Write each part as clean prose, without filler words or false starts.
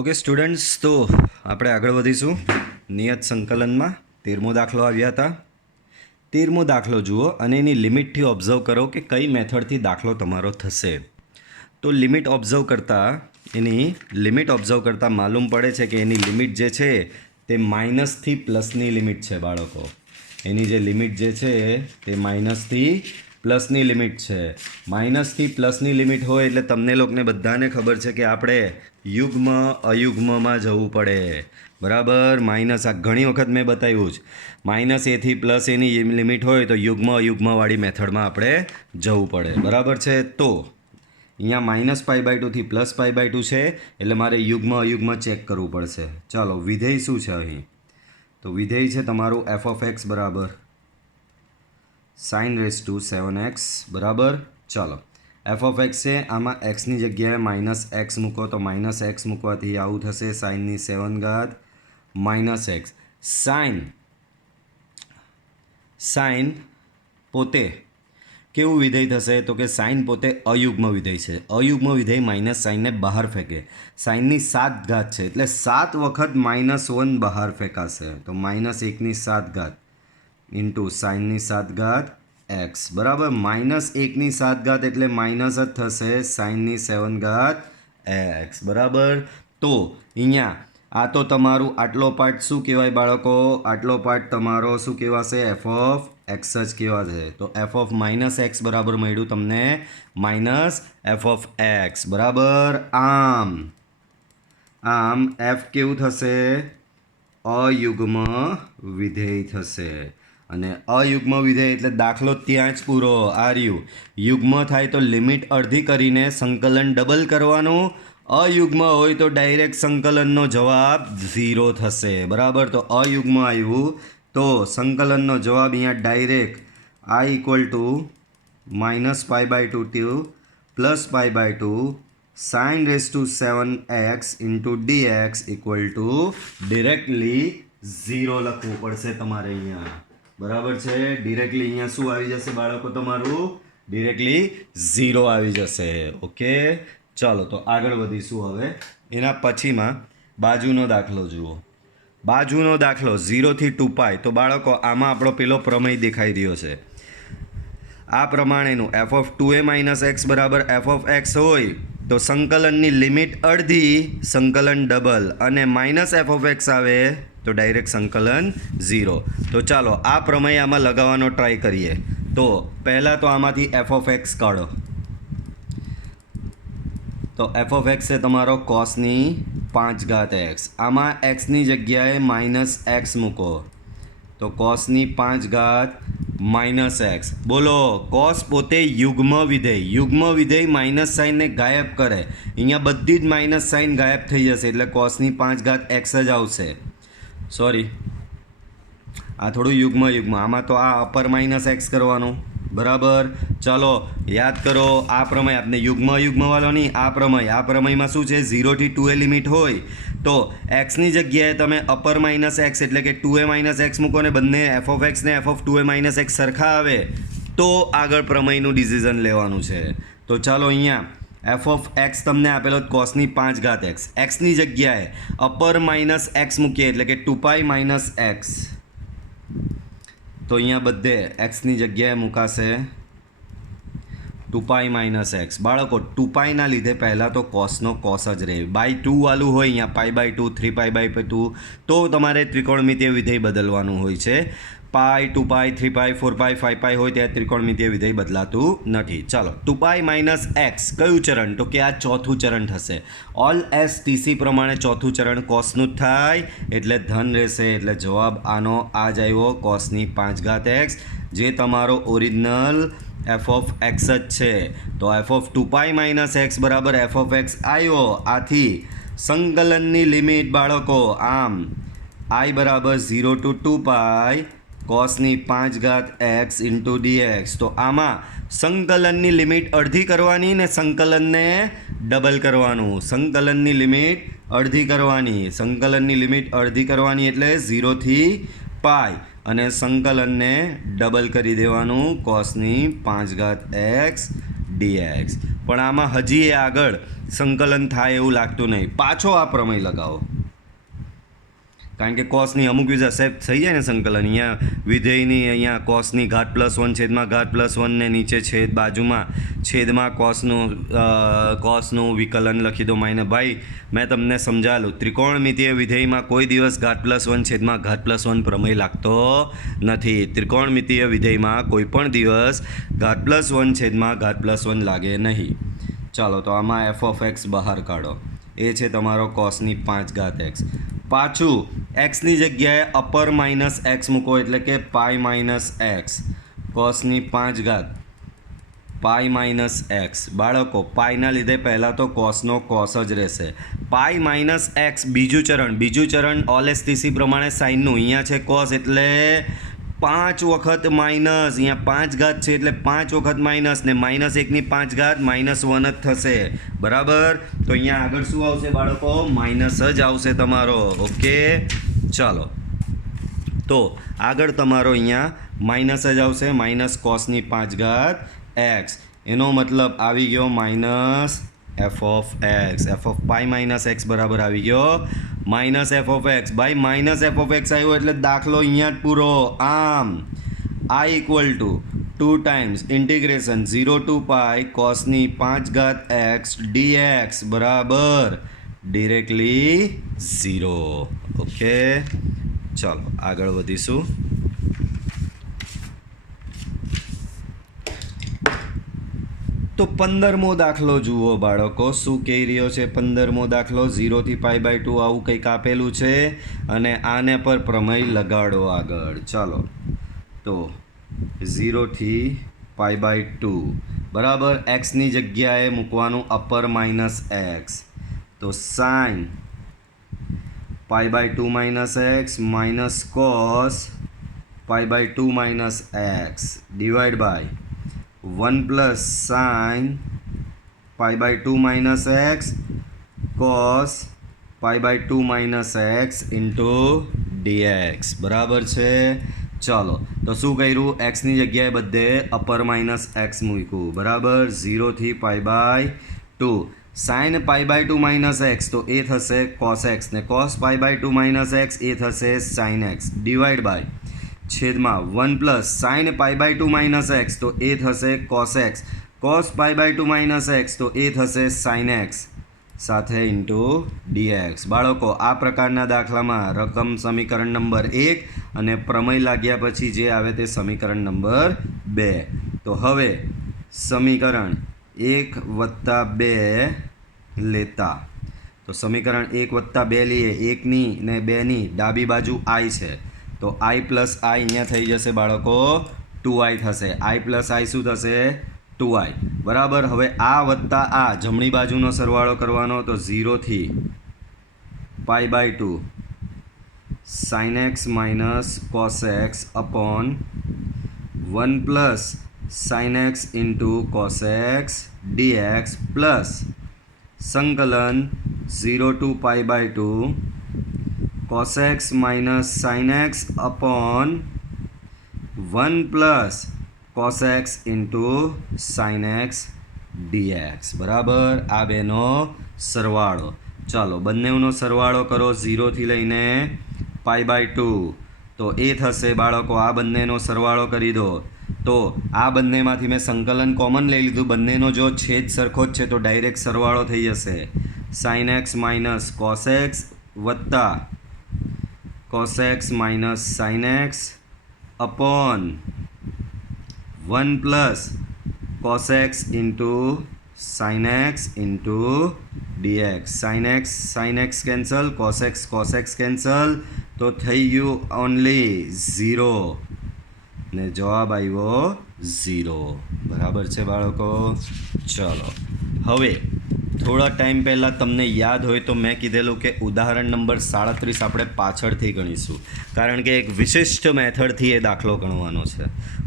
Okay students, તો આપણે આગળ વધીશું નિયત સંકલનમાં. 13મો દાખલો આવ્યા હતા. 13મો દાખલો જુઓ અને એની લિમિટથી ઓબ્ઝર્વ કરો કે કઈ મેથડથી દાખલો તમારો થશે. તો લિમિટ ઓબ્ઝર્વ કરતાં માલુમ પડે છે કે એની લિમિટ જે છે તે માઇનસથી પ્લસની લિમિટ છે બાળકો. એની જે લિમિટ જે છે તે માઇનસથી પ્લસની લિમિટ છે. માઇનસથી પ્લસની લિમિટ હોય એટલે તમને લોકોને બધાને ખબર છે કે આપણે યુગ્મ અયુગ્મમાં જવું પડે. બરાબર, માઇનસ આ ઘણી વખત મેં બતાવ્યું જ. માઇનસ એથી પ્લસ એની લિમિટ હોય તો યુગ્મ અયુગ્મવાળી મેથડમાં આપણે જવું પડે. બરાબર છે. તો અહીંયા -π/2 થી +π/2 છે એટલે મારે યુગ્મ અયુગ્મ ચેક કરવું પડશે. ચાલો, વિધેય શું છે અહીં? તો વિધેય છે તમારું f(x) બરાબર sin⁻7x બરાબર. ચાલો, f(x) છે, આમાં xની જગ્યાએ -x મૂકો તો -x મૂકવાથી આવું થશે sin⁻7 -x. સાઇન પોતે કેવું વિધેય થશે? તો કે સાઇન પોતે અયુગ્મ વિધેય છે. અયુગ્મ વિધેય માઇનસ સાઇનને બહાર ફેંકે. સાઇનની 7 ઘાત છે એટલે 7 વખત -1 બહાર ફેંકાશે. તો -1ની 7 ઘાત ઇન્ટુ સાઇનની 7 ઘાત x બરાબર. -1ની 7 ઘાત એટલે માઇનસ જ થશે સાઇનની 7 ઘાત x બરાબર. તો અહીંયા આ તો તમારું આટલો પાર્ટ શું કહેવાય બાળકો? આટલો પાર્ટ તમારો શું કહેવાશે? f(x) જ કહેવાશે. તો f(-x) બરાબર મળ્યું તમને -f(x) બરાબર. આમ f કેવું થશે? અયુગ્મ વિધેય થશે. અને અયુગ્મ વિધેય એટલે દાખલો ત્યાં જ પૂરો. આર્યું યુગ્મ થાય તો લિમિટ અડધી કરીને સંકલન ડબલ કરવાનું. અયુગ્મ હોય તો ડાયરેક્ટ સંકલનનો જવાબ 0 થશે. બરાબર. તો અયુગ્મ આવ્યું તો સંકલનનો જવાબ અહીંયા direct i -π/2 to +π/2 sin⁻7x dx directly 0 લખવું પડશે તમારે અહીંયા. બરાબર છે. ડિરેક્ટલી અહીંયા શું આવી જશે બાળકો? તમારું ડિરેક્ટલી 0 આવી જશે. ઓકે, ચાલો તો આગળ વધીશું હવે. એના પછીમાં બાજુનો દાખલો જુઓ. બાજુનો દાખલો 0 થી 2π. તો બાળકો આમાં આપણો પેલો પ્રમેય દેખાઈ રહ્યો છે. આ પ્રમાણેનું f(2a - x) બરાબર f(x) હોય તો સંકલનની લિમિટ અડધી, સંકલન ડબલ, અને -f(x) આવે તો ડાયરેક્ટ સંકલન 0. તો ચાલો આ પ્રમેય આમાં લગાવવાનો ટ્રાય કરીએ. તો પહેલાં તો આમાંથી f(x) કાઢો. તો f(x) છે તમારો cosની 5 ઘાત x. આમાં xની જગ્યાએ -x મૂકો તો cosની 5 ઘાત -x. બોલો, cos પોતે યુગ્મ વિધેય. યુગ્મ વિધેય માઇનસ સાઇનને ગાયબ કરે. અહીંયા બધી જ માઇનસ સાઇન ગાયબ થઈ જશે એટલે cosની 5 ઘાત x જ આવશે. સોરી, આ થોડું યુગ્મ. આમાં તો આ અપર -x કરવાનું. બરાબર. ચાલો યાદ કરો આ પ્રમેય. આપણે યુગ્મ નહીં, આ પ્રમેયમાં શું છે? 0 થી 2a લિમિટ હોય તો xની જગ્યાએ તમે અપર -x એટલે કે 2a - x મૂકો ને બંને f(x) ને f(2a - x) સરખા આવે તો આગળ પ્રમેયનું ડિસિઝન લેવાનું છે. તો ચાલો અહીંયા f(x) તમને આપેલો cosની 5 ઘાત x. xની જગ્યાએ અપર -x મૂકીએ એટલે કે 2π - x. તો અહીંયા બધે xની જગ્યાએ મુકાશે 2π - x. બાળકો 2π ના લીધે પહેલાં તો cosનો cos જ રહે. /2 વાળું હોય અહીંયા π/2 3π/2 તો તમારે ત્રિકોણમિતિય વિધેય બદલવાનું હોય છે. π 2π 3π 4π 5π હોય ત્યાં ત્રિકોણમિતિય વિધેય બદલાતું નથી. ચાલો 2π - x કયું ચરણ? તો કે આ ચોથું ચરણ થશે. ઓલ STC પ્રમાણે ચોથું ચરણ cosનું જ થાય એટલે ધન રહેશે. એટલે જવાબ આનો આ જ આવ્યો cosની 5 ઘાત x, જે તમારો ઓરિજિનલ f(x) જ છે. તો f(2π - x) બરાબર f(x) આવ્યો. આથી સંકલનની લિમિટ બાળકો આમ i બરાબર 0 to 2π cosની 5 ઘાત x dx. તો આમાં સંકલનની લિમિટ અડધી કરવાની ને સંકલનને ડબલ કરવાનું. સંકલનની લિમિટ અડધી કરવાની એટલે 0 થી π અને સંકલનને ડબલ કરી દેવાનું cosની 5 ઘાત x dx. પણ આમાં હજી એ આગળ સંકલન થાય એવું લાગતું નહીં. પાછો આ પ્રમેય લગાવો, કારણ કે કોસની અમુક વિઝ એક્સેપ્ટ થઈ જાય ને સંકલન. અહીંયા વિધેયની અહીંયા કોસની ઘાત +1 છેદમાં ઘાત +1 ને નીચે છેદ બાજુમાં છેદમાં કોસનું વિકલન લખી દો માઇનસ. ભાઈ મેં તમને સમજાવેલું, ત્રિકોણમિતિય વિધેયમાં કોઈ દિવસ ઘાત +1 છેદમાં ઘાત +1 પ્રમેય લાગતો નથી. ત્રિકોણમિતિય વિધેયમાં કોઈ પણ દિવસ ઘાત +1 છેદમાં ઘાત +1 લાગે નહીં. ચાલો તો આમાં f(x) બહાર કાઢો. એ છે તમારો કોસની 5x. પાછું એક્સની જગ્યાએ અપર માઇનસ એક્સ મૂકો, એટલે કે પાઈ માઇનસ એક્સ. કોસની 5 પાઈ માઇનસ એક્સ. બાળકો પાઈના લીધે પહેલાં તો કોસનો કોસ જ રહેશે. પાઈ માઇનસ એક્સ બીજું ચરણ ઓલેસ્ટીસી પ્રમાણે સાઇનનું. અહીંયા છે કોસ એટલે 5 વખત માઇનસ, અહીંયા 5 છે એટલે 5 વખત માઇનસ, ને -1ની 5 -1 જ થશે. બરાબર, તો અહીંયા આગળ શું આવશે બાળકો? માઇનસ જ આવશે તમારો. ઓકે, ચાલો તો આગળ તમારો અહીંયા માઇનસ જ આવશે. માઇનસ કોસની 5 એક્સ, એનો મતલબ આવી ગયો માઇનસ f(x). f(પાઈ માઇનસ એક્સ) બરાબર આવી ગયો માઇનસ f(x). ભાઈ માઇનસ f(x) આવ્યો એટલે દાખલો અહીંયા જ પૂરો. આમ i = 2 times integration 0 to pi કોસની 5 x dx બરાબર ડિરેક્ટલી 0. ઓકે, ચાલો આગળ વધીશું. તો 15મો દાખલો જુઓ બાળકો, શું કહી રહ્યો છે 15મો દાખલો? 0 થી π/2 આવું કંઈક આપેલું છે અને આને પર પ્રમેય લગાડો આગળ. ચાલો તો 0 થી π/2 બરાબર એક્સની જગ્યાએ મૂકવાનું અપર માઇનસ એક્સ. તો sine π/2 -x minus cos π/2 -x divide by 1 + sin π/2 -x cos π/2 -x into dx બરાબર છે. ચાલો તો શું કર્યું? એક્સની જગ્યાએ બધે અપર માઇનસ એક્સ મૂક્યું. બરાબર, 0 થી π/2 sin π/2 -x તો એ થશે cos x, ને cos π/2 -x એ થશે sin x ડિવાઈડ બાય છેદમાં 1 + sin π/2 -x તો એ થશે cos x, cos π/2 -x તો એ થશે sin x સાથે ઇન્ટુ dx. બાળકો આ પ્રકારના દાખલામાં રકમ સમીકરણ નંબર 1 અને પ્રમેય લાગ્યા પછી જે આવે તે સમીકરણ નંબર 2. તો હવે સમીકરણ 1 + 2 લેતા, તો સમીકરણ 1 + 2 લઈએ. 1ની ને 2ની ડાબી બાજુ i છે, તો i + i અહીંયા થઈ જશે બાળકો 2i થશે. i + i શું થશે? 2i બરાબર. હવે આ વત્તા આ જમણી બાજુનો સરવાળો કરવાનો, તો 0 થી π/2 sin x - cos x upon 1 + sin x into cos x dx plus સંકલન 0 to π/2 cos x - sin x upon 1 + cos x into sin x dx બરાબર. આ બેનો સરવાળો. ચાલો બંનેનો સરવાળો કરો 0 થી લઈને π/2, તો એ થશે બાળકો. આ બંનેનો સરવાળો કરી દો, તો આ બંનેમાંથી મેં સંકલન કોમન લઈ લીધું. બંનેનો જો છેદ સરખો જ છે તો ડાયરેક્ટ સરવાળો થઈ જશે. sin x - cos x વત્તા cos x - sin x upon 1 + cos x into sin x into dx. sin x cancel, cos x cancel, તો થઈ ગયું ઓનલી 0 ને જવાબ આવ્યો 0. બરાબર છે બાળકો. ચલો હવે થોડા ટાઈમ પહેલાં તમને યાદ હોય તો મેં કીધેલું કે ઉદાહરણ નંબર 37 આપણે પાછળથી ગણીશું, કારણ કે એક વિશિષ્ટ મેથડથી એ દાખલો ગણવાનો છે.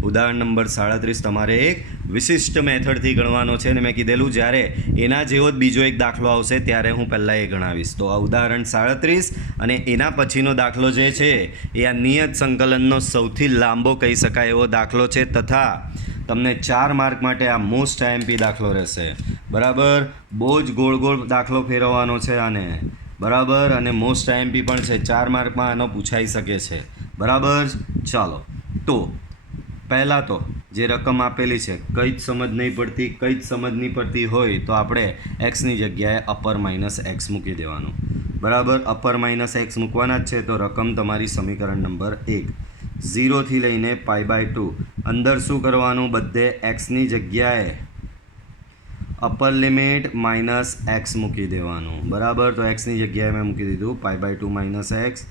ઉદાહરણ નંબર 37 તમારે એક વિશિષ્ટ મેથડથી ગણવાનો છે, અને મેં કીધેલું જ્યારે એના જેવો જ બીજો એક દાખલો આવશે ત્યારે હું પહેલાં એ ગણાવીશ. તો આ ઉદાહરણ 37 અને એના પછીનો દાખલો જે છે એ આ નિયત સંકલનનો સૌથી લાંબો કહી શકાય એવો દાખલો છે, તથા તમને 4 માર્ક માટે આ મોસ્ટ આઈએમપી દાખલો રહેશે. બરાબર, બહુ જ ગોળ ગોળ દાખલો ફેરવવાનો છે આને. બરાબર, અને મોસ્ટ આઈએમપી પણ છે. 4 માર્કમાં આનો પૂછાઈ શકે છે. બરાબર, ચાલો. તો પહેલાં તો જે રકમ આપેલી છે કંઈ જ સમજ નહીં પડતી, કંઈ જ સમજ નહીં પડતી હોય તો આપણે એક્સની જગ્યાએ અપર માઇનસ એક્સ મૂકી દેવાનું. બરાબર, અપર માઇનસ એક્સ મૂકવાના જ છે. તો રકમ તમારી સમીકરણ નંબર 1, 0 લઈને π/2. અંદર શું કરવાનું? બધે એક્સની જગ્યાએ અપર લિમિટ માઇનસ એક્સ મૂકી દેવાનું. બરાબર, તો એક્સની જગ્યાએ મેં મૂકી દીધું π/2 minus x,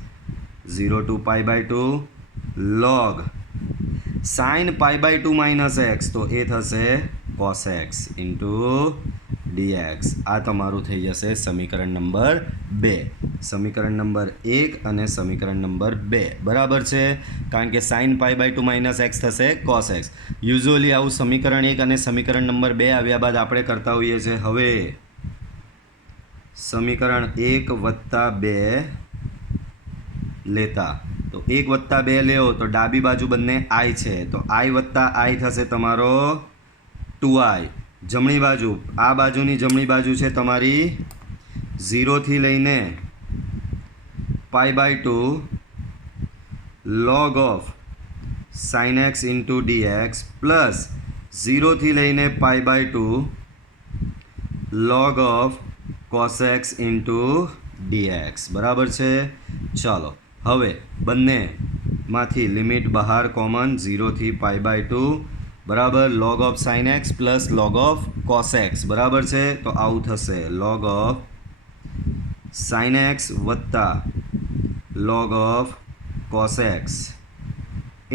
0 to π/2 log sin π/2 minus x, તો એ થશે cos x ઇન્ટુ dx. આ તમારું થઈ જશે સમીકરણ નંબર 2. સમીકરણ નંબર 1 અને સમીકરણ નંબર 2 બરાબર છે, કારણ કે sin π/2 માઇનસ એક્સ થશે cos x. યુઝ્યુઅલી આવું સમીકરણ 1 અને સમીકરણ નંબર 2 આવ્યા બાદ આપણે કરતા હોઈએ છીએ. હવે સમીકરણ 1 વત્તા 2 લેતા, તો 1 વત્તા 2 લેવો તો ડાબી બાજુ બંને i છે, તો i વત્તા i થશે તમારો 2i. જમણી બાજુ, આ બાજુની જમણી બાજુ છે તમારી 0 લઈને π/2 log of sin x into dx plus 0 લઈને π/2 log of cos x into dx. બરાબર છે, ચાલો. હવે બંનેમાંથી લિમિટ બહાર કોમન, 0 થી π/2 બરાબર, log of sin x plus log of cos x. બરાબર છે, તો આવું થશે log of sin x વત્તા log of cos x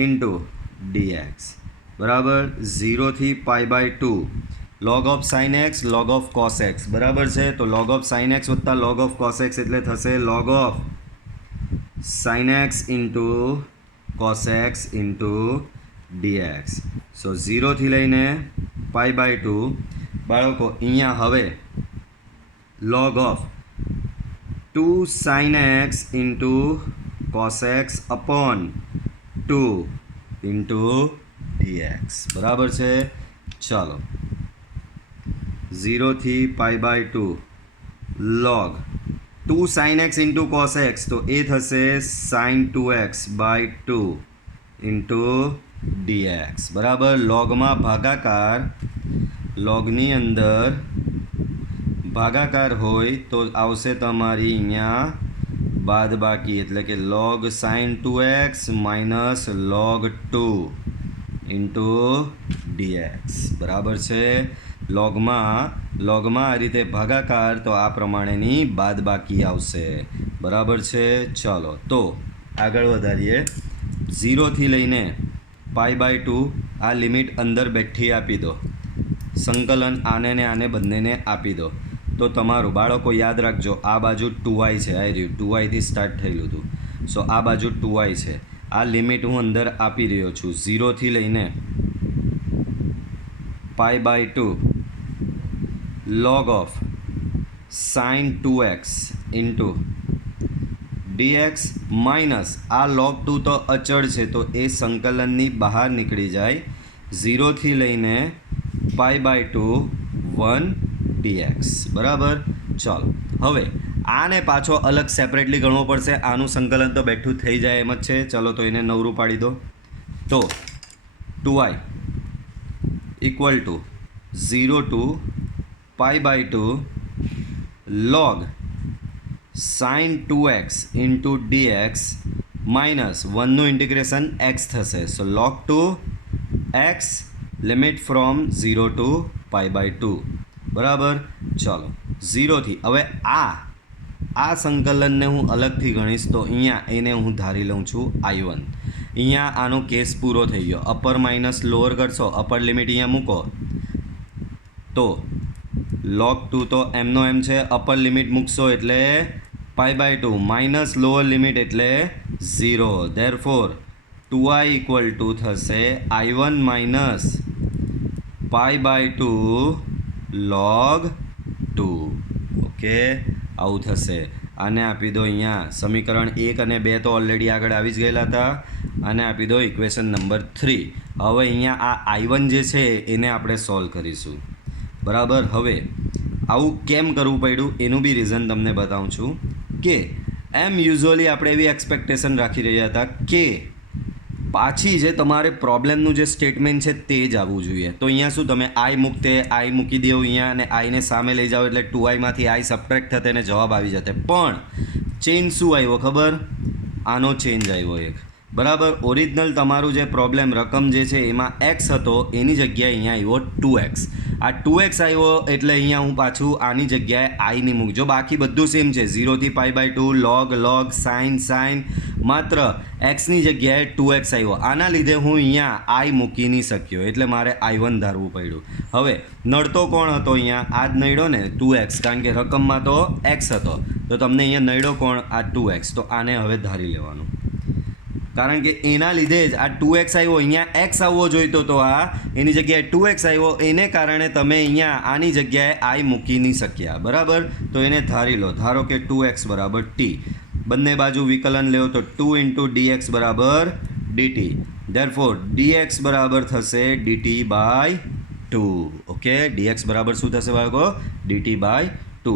into dx. બરાબર, 0 થી π/2 log of sin x log of cos x. બરાબર છે, તો log of sin x વત્તા log of cos x એટલે થશે log of sin x into cos x into dx. સો 0 લઈને π/2 બાળકો અહીંયા હવે log of 2 sin x into cos x upon 2 into dx. બરાબર છે, ચાલો. 0 થી π/2 log 2 sin x into cos x, તો એ થશે sin 2x/2 ઇન્ટુ dx. બરાબર, લોગમાં ભાગાકાર, લોગની અંદર ભાગાકાર હોય તો આવશે તમારી અહીંયા બાદબાકી, એટલે કે log sin 2x minus log 2 into dx. બરાબર છે, લોગમાં આ રીતે ભાગાકાર તો આ પ્રમાણેની બાદબાકી આવશે. બરાબર છે, ચાલો. તો આગળ વધારીએ. 0 લઈને π/2 આ લિમિટ અંદર બેઠી આપી દો, સંકલન આને ને આને બંનેને આપી દો. તો તમારું બાળકો યાદ રાખજો, આ બાજુ 2i છે, આ રહ્યું 2i થી સ્ટાર્ટ થયેલું હતું. સો આ બાજુ 2i છે. આ લિમિટ હું અંદર આપી રહ્યો છું. 0 લઈને π/2 log of sin 2x into dx minus આ log 2 તો અચળ છે, તો એ સંકલનની બહાર નીકળી જાય. 0 લઈને π/2 1 dx. બરાબર, ચાલો. હવે આને પાછો અલગ સેપરેટલી ગણવો પડશે. આનું સંકલન તો બેઠું થઈ જાય એમ જ છે. ચલો, તો એને નવરું પાડી દો. તો 2i equal to 0 to π/2 log sin 2x into dx minus 1નું ઇન્ટિગ્રેશન x થશે. So log 2 x limit from 0 to π/2. બરાબર, ચાલો. 0 થી હવે આ સંકલનને હું અલગથી ગણીશ, તો અહીંયા એને હું ધારી લઉં છું I1. અહીંયા આનો કેસ પૂરો થઈ ગયો. અપર માઇનસ લોઅર કરશો, અપર લિમિટ અહીંયા મૂકો તો log 2 તો એમનો એમ છે, અપર લિમિટ મૂકશો એટલે π/2 માઇનસ લોઅર લિમિટ એટલે 0. ધેરફોર 2i ઇક્વલ ટુ થશે I1 માઇનસ π/2 log 2. ઓકે, આવું થશે. આને આપી દો અહીંયા સમીકરણ 1 અને 2 તો ઓલરેડી આગળ આવી જ ગયેલા હતા. આને આપી દો ઇક્વેશન નંબર 3. હવે અહીંયા આ I1 જે છે એને આપણે સોલ્વ કરીશું. બરાબર. હવે આવું કેમ કરવું પડ્યું એનું બી રીઝન તમને બતાવું છું કે એમ યુઝ્યુઅલી આપણે એવી એક્સપેક્ટેશન રાખી રહ્યા હતા કે પાછી જે તમારે પ્રોબ્લેમનું જે સ્ટેટમેન્ટ છે તે જ આવવું જોઈએ. તો અહીંયા શું તમે આઈ મૂકી દો અહીંયા અને આઈને સામે લઈ જાઓ એટલે 2i આઈ સબટ્રેક્ટ થતે અને જવાબ આવી જતે. પણ ચેન્જ શું આવ્યો ખબર? આનો ચેન્જ આવ્યો એક. બરાબર. ઓરિજિનલ તમારું જે પ્રોબ્લેમ રકમ જે છે એમાં x હતો એની જગ્યાએ અહીંયા આવ્યો 2x. આ 2x આવ્યો એટલે અહીંયા હું પાછું આની જગ્યાએ i ની મૂકજો. બાકી બધું સેમ છે. 0 થી π/2 log sin માત્ર x ની જગ્યાએ 2x આવ્યો. આના લીધે હું અહીંયા i મૂકી નહીં શક્યો એટલે મારે I1 ધારવું પડ્યું. હવે નડતો કોણ હતો અહીંયા? આ જ નડ્યો ને 2x, કારણ કે રકમમાં તો x હતો. તો તમને અહીંયા નડ્યો કોણ? આ 2x. તો આને હવે ધારી લેવાનું, કારણ કે એના લીધે જ આ 2x આવ્યો. અહીંયા x આવવો જોઈતો તો આ એની જગ્યાએ 2x આવ્યો, એને કારણે તમે અહીંયા આની જગ્યાએ i મૂકી નહીં શક્યા. બરાબર. તો એને ધારી લો. ધારો કે 2x બરાબર t. બંને બાજુ વિકલન લેવો તો 2 × dx બરાબર dt. ધેરફોર dx બરાબર થશે dt/2. ઓકે. dx બરાબર શું થશે બાળકો? dt/2.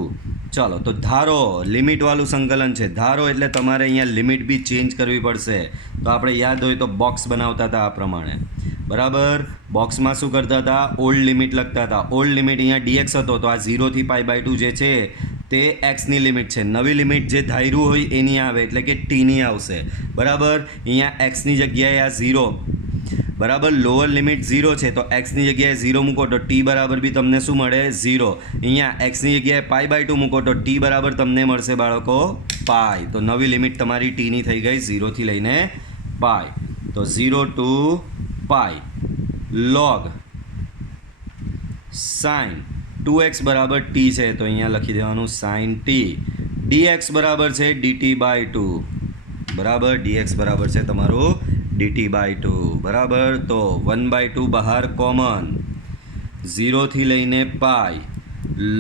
ચાલો તો ધારો લિમિટવાળું સંકલન છે. ધારો એટલે તમારે અહીંયા લિમિટ બી ચેન્જ કરવી પડશે. તો આપણે યાદ હોય તો બોક્સ બનાવતા હતા આ પ્રમાણે. બરાબર. બોક્સમાં શું કરતા હતા? ઓલ્ડ લિમિટ લખતા હતા. ઓલ્ડ લિમિટ અહીંયા dx હતો તો આ 0 થી π/2 જે છે તે xની લિમિટ છે. નવી લિમિટ જે ધાર્યું હોય એની આવે એટલે કે tની આવશે. બરાબર. અહીંયા xની જગ્યાએ આ 0. બરાબર. લોઅર લિમિટ 0 છે તો xની જગ્યાએ 0 મૂકો તો t બરાબર બી તમને શું મળે? 0. અહીંયા xની જગ્યાએ π/2 મૂકો તો t બરાબર તમને મળશે બાળકો π. તો નવી લિમિટ તમારી tની થઈ ગઈ 0 થી લઈને π. તો 0 to π log sin 2x બરાબર t છે તો અહીંયા લખી દેવાનું sin t. dx બરાબર છે dt/2. બરાબર. dx બરાબર છે તમારું dt/2. બરાબર. તો 1/2 બહાર કોમન, 0 થી લઈને π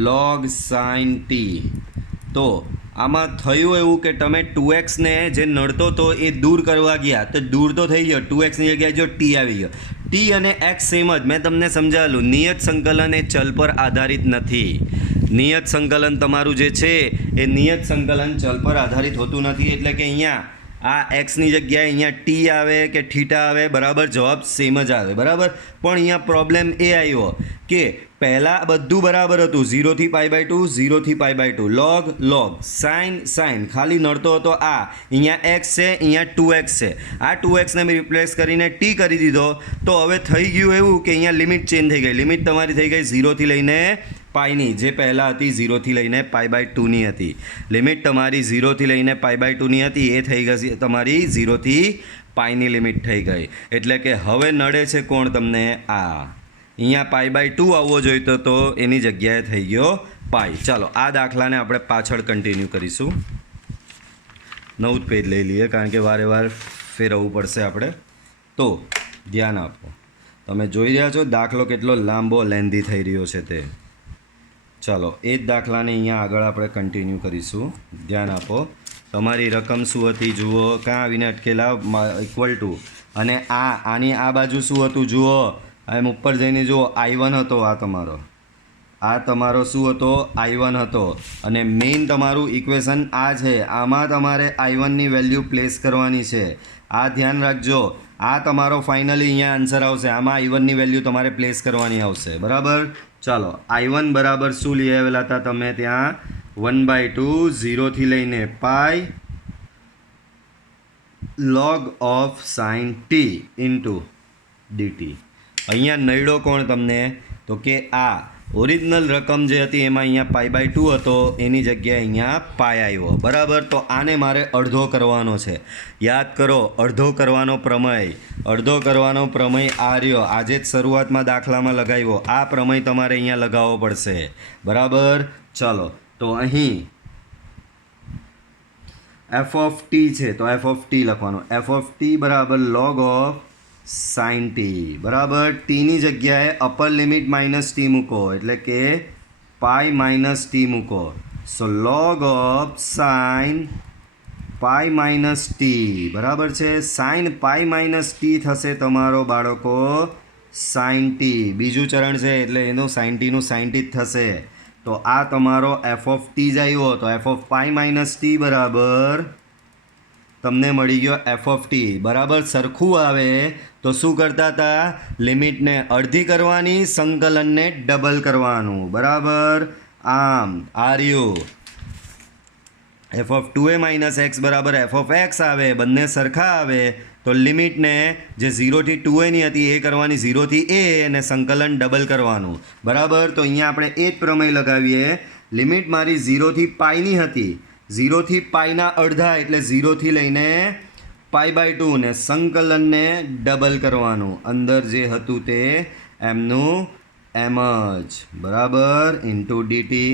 log sin t. તો આમાં થયું એવું કે તમે 2x ને જે નડતો તો એ દૂર કરવા ગયા તો દૂર તો થઈ ગયો. 2xની જગ્યાએ જો t આવી ગયો. t અને x સેમ જ. મેં તમને સમજાવેલું નિયત સંકલન એ ચલ પર આધારિત નથી. નિયત સંકલન તમારું જે છે એ નિયત સંકલન ચલ પર આધારિત હોતું નથી. એટલે કે અહીંયા આ xની જગ્યાએ અહીંયા t આવે કે થીટા આવે બરાબર જવાબ સેમ જ આવે. બરાબર. પણ અહીંયા પ્રોબ્લેમ એ આવ્યો કે પહેલાં બધું બરાબર હતું. 0 થી π/2 0 થી π/2 log sin ખાલી નડતો હતો આ. અહીંયા x છે, અહીંયા 2x છે. આ 2x ને મેં રિપ્લેસ કરીને t કરી દીધો. તો હવે થઈ ગયું એવું કે અહીંયા લિમિટ ચેન્જ થઈ ગઈ. લિમિટ તમારી થઈ ગઈ 0 થી લઈને પાઈની, જે પહેલાં હતી 0 થી લઈને π/2ની હતી. લિમિટ તમારી 0 થી લઈને π/2ની હતી એ થઈ ગઈ તમારી 0 થી પાઈની લિમિટ થઈ ગઈ. એટલે કે હવે નડે છે કોણ તમને? આ. અહીંયા π/2 આવવો જોઈતો તો એની જગ્યાએ થઈ ગયો પાઈ. ચાલો આ દાખલાને આપણે પાછળ કન્ટિન્યુ કરીશું. નવું જ પેજ લઈ લઈએ કારણ કે વારે વાર ફેરવવું પડશે આપણે. તો ધ્યાન આપો. તમે જોઈ રહ્યા છો દાખલો કેટલો લાંબો લેન્ધી થઈ રહ્યો છે તે. ચાલો એ જ દાખલાને અહીંયા આગળ આપણે કન્ટિન્યુ કરીશું. ધ્યાન આપો. તમારી રકમ શું હતી જુઓ. ક્યાં આવીને અટકેલા? Equal to. અને આની આ બાજુ શું હતું જુઓ. એમ ઉપર જઈને જુઓ I1 હતો. આ તમારો શું હતો? I1 હતો. અને મેઇન તમારું ઇક્વેશન આ છે. આમાં તમારે I1ની વેલ્યુ પ્લેસ કરવાની છે. આ ધ્યાન રાખજો. આ તમારો ફાઇનલી અહીંયા આન્સર આવશે. આમાં I1ની વેલ્યુ તમારે પ્લેસ કરવાની આવશે. બરાબર. ચાલો I1 બરાબર શું લઈ આવેલા હતા તમે ત્યાં? 1/2 0 થી લઈને π log of sin t into dt. અહીંયા નડ્યો કોણ તમને? તો કે આ ઓરિજિનલ રકમ જે હતી એમાં અહીંયા π/2 હતો એની જગ્યાએ અહીંયા π આવ્યો. બરાબર. તો આને મારે અડધો કરવાનો છે. યાદ કરો અડધો કરવાનો પ્રમેય. અડધો કરવાનો પ્રમેય આ રહ્યો. આજે જ શરૂઆતમાં દાખલામાં લગાવ્યો. આ પ્રમેય તમારે અહીંયા લગાવવો પડશે. બરાબર. ચાલો તો અહીં f of t છે તો f of t લખવાનો. f of t બરાબર log of sin t. બરાબર. ટીની જગ્યાએ અપર લિમિટ -t મૂકો એટલે કે π - t મૂકો. So log of sine pi minus t બરાબર છે. સાઇન પાઈ માઇનસ ટી થશે તમારો બાળકો સાઇન ટી. બીજું ચરણ છે એટલે એનું સાઇન ટીનું સાઇન ટી જ થશે. તો આ તમારો એફ ઓફ ટી જ આવ્યો. તો F of pi minus t બરાબર તમને મળી ગયો એફ ઓફ ટી. બરાબર સરખું આવે તો શું કરતા હતા? લિમિટને અડધી કરવાની, સંકલનને ડબલ કરવાનું. બરાબર આમ આર્યું F of 2a minus x બરાબર એફ ઓફ એક્સ આવે. બંને સરખા આવે તો લિમિટને જે 0 થી 2a હતી એ કરવાની 0 થી a અને સંકલન ડબલ કરવાનું. બરાબર તો અહીંયા આપણે એ જ પ્રમેય લગાવીએ. લિમિટ મારી 0 થી પાઈની હતી. 0 થી પાઈના અડધા એટલે 0 થી લઈને π/2 ને સંકલનને ડબલ કરવાનું. અંદર જે હતું તે એમનું એમ જ. બરાબર ઇન્ટુ ડીટી.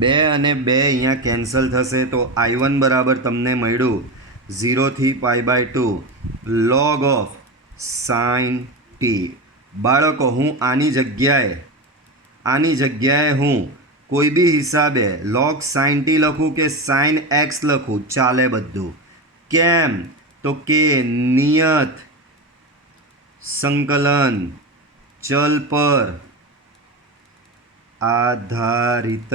2 અને 2 અહીંયા કેન્સલ થશે તો I1 બરાબર તમને મળ્યું 0 થી π/2 log ઓફ સાઇન ટી. બાળકો હું આની જગ્યાએ હું કોઈ બી હિસાબે log સાઇન ટી લખું કે સાઇન એક્સ લખું ચાલે બધું. કેમ? તો કે નિયત સંકલન ચલ પર આધારિત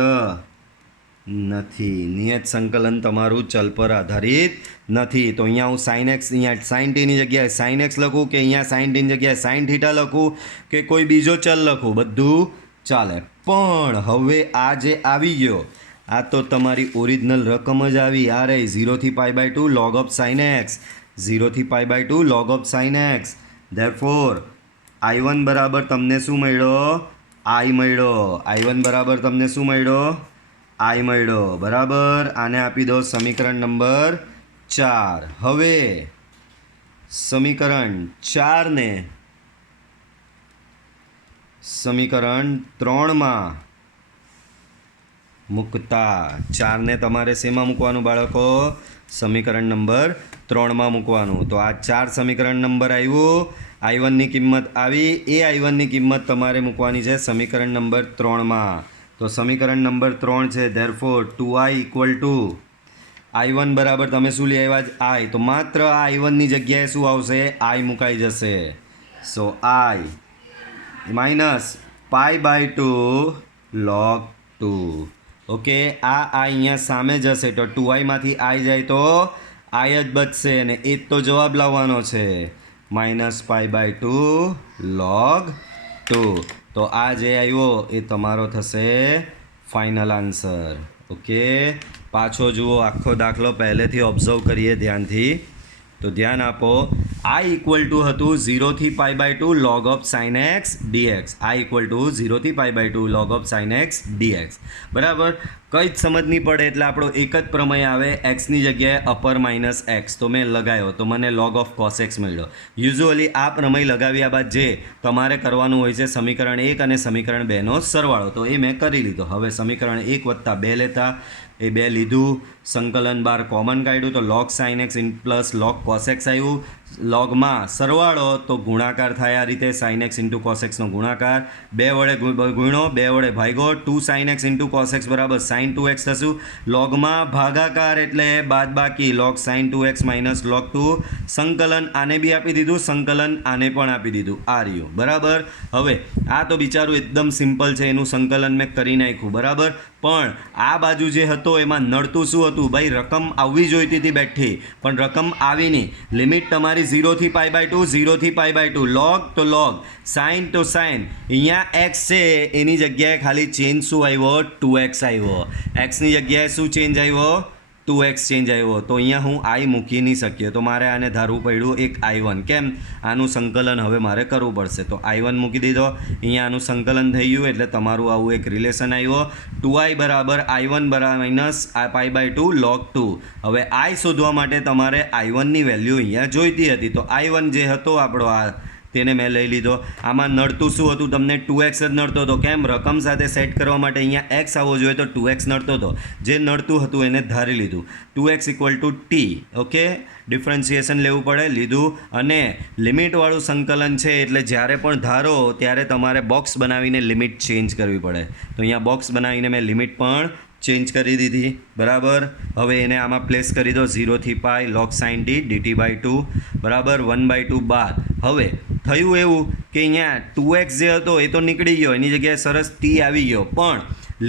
નથી. નિયત સંકલન તમારું ચલ પર આધારિત નથી. તો અહીંયા હું સાઇન એક્સ, અહીંયા સાઇન ટીની જગ્યાએ સાઇન એક્સ લખું કે અહીંયા સાઇન ટીની જગ્યાએ સાઇન થીટા લખું કે કોઈ બીજો ચલ લખું બધું ચાલે. પણ હવે આ જે આવી ગયો આ તો તમારી ઓરિજિનલ રકમ જ આવી. આ રહી 0 થી π/2 log ઓફ સાઇન એક્સ. 0 થી π/2 log of sine x. Therefore I1 બરાબર તમને શું મળ્યો? I મળ્યો. I1 બરાબર તમને શું મળ્યો? I મળ્યો. બરાબર આને આપી દો સમીકરણ નંબર 4. હવે સમીકરણ 4 ને સમીકરણ 3માં મૂકતા. 4 ને તમારે શેમાં મૂકવાનું બાળકો? સમીકરણ નંબર 3માં મૂકવાનું. તો આ 4 સમીકરણ નંબર આવ્યું. I1 ની કિંમત આવી. એ I1 ની કિંમત તમારે મૂકવાની છે સમીકરણ નંબર 3માં. તો સમીકરણ નંબર 3 છે therefore 2i equal two I1 બરાબર તમે શું લઈ આવ્યા? I. તો માત્ર આ I1 ની જગ્યાએ શું આવશે? I મુકાઈ જશે. સો I માઇનસ π/2 log 2. ઓકે આ અહીંયા સામે જશે તો 2i માંથી I જાય તો I જ બચશે અને એ જ તો જવાબ લાવવાનો છે. Minus π/2 log 2. તો આ જે આવ્યો એ તમારો થશે ફાઇનલ આન્સર. ઓકે પાછો જુઓ આખો દાખલો પહેલેથી ઓબ્ઝર્વ કરીએ ધ્યાનથી. તો ધ્યાન આપો. I ઇક્વલ ટુ હતું 0 થી π/2 log of sine x dx. I equal to 0 થી π/2 log of sine x dx. બરાબર કંઈ જ સમજ નહીં પડે એટલે આપણો એક જ પ્રમેય આવે. એક્સની જગ્યાએ અપર માઇનસ એક્સ તો મેં લગાવ્યો તો મને log ઓફ કોસ એક્સ મળ્યો. યુઝ્યુઅલી આ પ્રમેય લગાવ્યા બાદ જે તમારે કરવાનું હોય છે સમીકરણ 1 અને સમીકરણ 2નો સરવાળો. તો એ મેં કરી લીધો. હવે સમીકરણ 1 વત્તા 2 લેતા એ 2 લીધું. સંકલન બાર કોમન કાઢ્યું તો log sine x plus log cos x આવ્યું. લોગમાં સરવાળો તો ગુણાકાર થાય આ રીતે. સાઇન એક્સ ઇન્ટુ કોસ એક્સનો ગુણાકાર. 2 વડે ગુણ્યો 2 વડે ભાગ્યો. 2 sine x into cos x બરાબર સાઇન 2x થશું. લોગમાં ભાગાકાર એટલે બાદબાકી log સાઇન 2x માઇનસ log 2. સંકલન આને બી આપી દીધું, સંકલન આને પણ આપી દીધું. આ રહ્યું બરાબર. હવે આ તો બિચારું એકદમ સિમ્પલ છે, એનું સંકલન મેં કરી નાખ્યું બરાબર. પણ આ બાજુ જે હતો એમાં નડતું શું હતું? ભાઈ રકમ આવવી જોઈતી હતી બેઠી પણ રકમ આવી નહીં. લિમિટ તમારી 0 થી π/2 0 થી π/2 log તો log સાઇન તો સાઇન. અહીંયા x છે એની જગ્યાએ ખાલી ચેન્જ શું આવ્યો? 2x આવ્યો. એક્સની જગ્યાએ શું ચેન્જ આવ્યો? 2x ચેન્જ આવ્યો. તો અહીંયા હું I મૂકી નહીં શક્યો તો મારે આને ધારવું પડ્યું એક I1. કેમ? આનું સંકલન હવે મારે કરવું પડશે. તો I1 મૂકી દીધો. અહીંયા આનું સંકલન થઈ ગયું એટલે તમારું આવું એક રિલેશન આવ્યો. 2i બરાબર I1 બરાબર માઇનસ π/2 log 2. હવે I શોધવા માટે તમારે I1 ની વેલ્યુ અહીંયા જોઈતી હતી. તો I1 જે હતો આપણો આ તેને મેં લઈ લીધો. આમાં નડતું શું હતું? તમને 2x જ નડતો હતો. કેમ? રકમ સાથે સેટ કરવા માટે અહીંયા x આવવો જોઈએ તો 2x નડતો હતો. જે નડતું હતું એને ધારી લીધું. 2x equal to t. Okay differentiation લેવું પડે, લીધું. અને લિમિટવાળું સંકલન છે એટલે જ્યારે પણ ધારો ત્યારે તમારે બોક્સ બનાવીને લિમિટ ચેન્જ કરવી પડે. તો અહીંયા બોક્સ બનાવીને મેં લિમિટ પણ ચેન્જ કરી દીધી બરાબર. હવે એને આમાં પ્લેસ કરી દો 0 થી pi log sin t dt/2 બરાબર 1/2 બાદ. હવે થયું એવું કે અહીંયા 2x જે હતો એ તો નીકળી ગયો, એની જગ્યાએ સરસ t આવી ગયો, પણ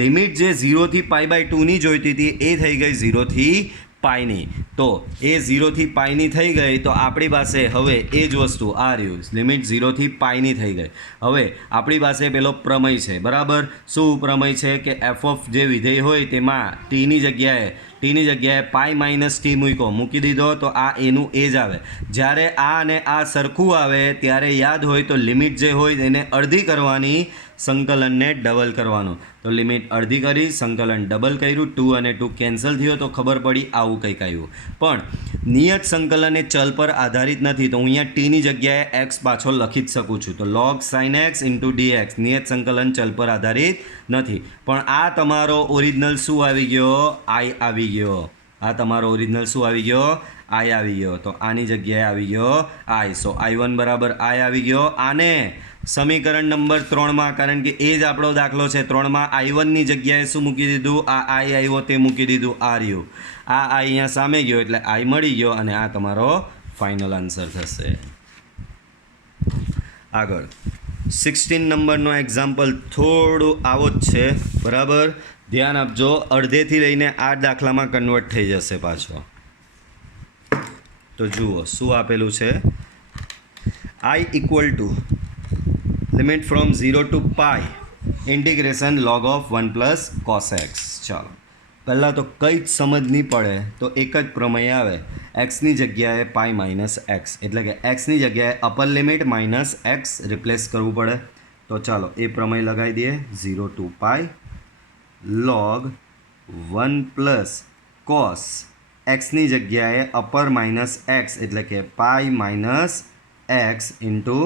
લિમિટ જે 0 થી π/2ની જોઈતી હતી એ થઈ ગઈ 0 થી પાઈની. તો એ 0 થી પાઈની થઈ ગઈ તો આપણી પાસે હવે એ જ વસ્તુ આ રહ્યું, લિમિટ 0 થી પાઈની થઈ ગઈ. હવે આપણી પાસે પેલો પ્રમેય છે બરાબર. શું પ્રમેય છે કે એફ ઓફ જે વિધેય હોય તેમાં ટીની જગ્યાએ પાઈ માઇનસ ટી મૂકી દીધો તો આ એનું એ જ આવે. જ્યારે આ અને આ સરખું આવે ત્યારે યાદ હોય તો લિમિટ જે હોય એને અડધી કરવાની, સંકલનને ડબલ કરવાનું. તો લિમિટ અડધી કરી, સંકલન ડબલ કર્યું, 2 અને 2 કેન્સલ થયો તો ખબર પડી આવું કંઈક આવ્યું. પણ નિયત સંકલન એ ચલ પર આધારિત નથી, તો હું અહીંયા ટીની જગ્યાએ એક્સ પાછો લખી જ શકું છું. તો log sin x into dx, નિયત સંકલન ચલ પર આધારિત નથી. પણ આ તમારો ઓરિજિનલ શું આવી ગયો? આઈ આવી ગયો. આ તમારો ઓરિજિનલ શું આવી ગયો? આઈ આવી ગયો. તો આની જગ્યાએ આવી ગયો આઈ. સો i1 બરાબર આઈ આવી ગયો. આને સમીકરણ નંબર 3માં, કારણ કે એ જ આપણો દાખલો છે, 3માં i1ની જગ્યાએ શું મૂકી દીધું? આ આઈ આવ્યો તે મૂકી દીધું, આ રહ્યું. આ આઈ અહીંયા સામે ગયો એટલે આઈ મળી ગયો અને આ તમારો ફાઇનલ આન્સર થશે. આગળ 16 નંબરનો એક્ઝામ્પલ થોડું આવો જ છે બરાબર. ધ્યાન આપજો, અડધેથી લઈને આ દાખલામાં કન્વર્ટ થઈ જશે પાછો. તો જુઓ શું આપેલું છે. i equal to limit from 0 to pi integration log of 1 plus cos x. ચાલો પહેલાં તો કંઈ જ સમજ નહીં પડે તો એક જ પ્રમેય આવે, એક્સની જગ્યાએ પાઈ માઇનસ એક્સ, એટલે કે એક્સની જગ્યાએ upper limit minus x replace કરવું પડે. તો ચાલો એ પ્રમેય લગાવી દઈએ. 0 to pi log 1 plus cos એક્સની જગ્યાએ અપર માઇનસ એક્સ, એટલે કે pi minus X into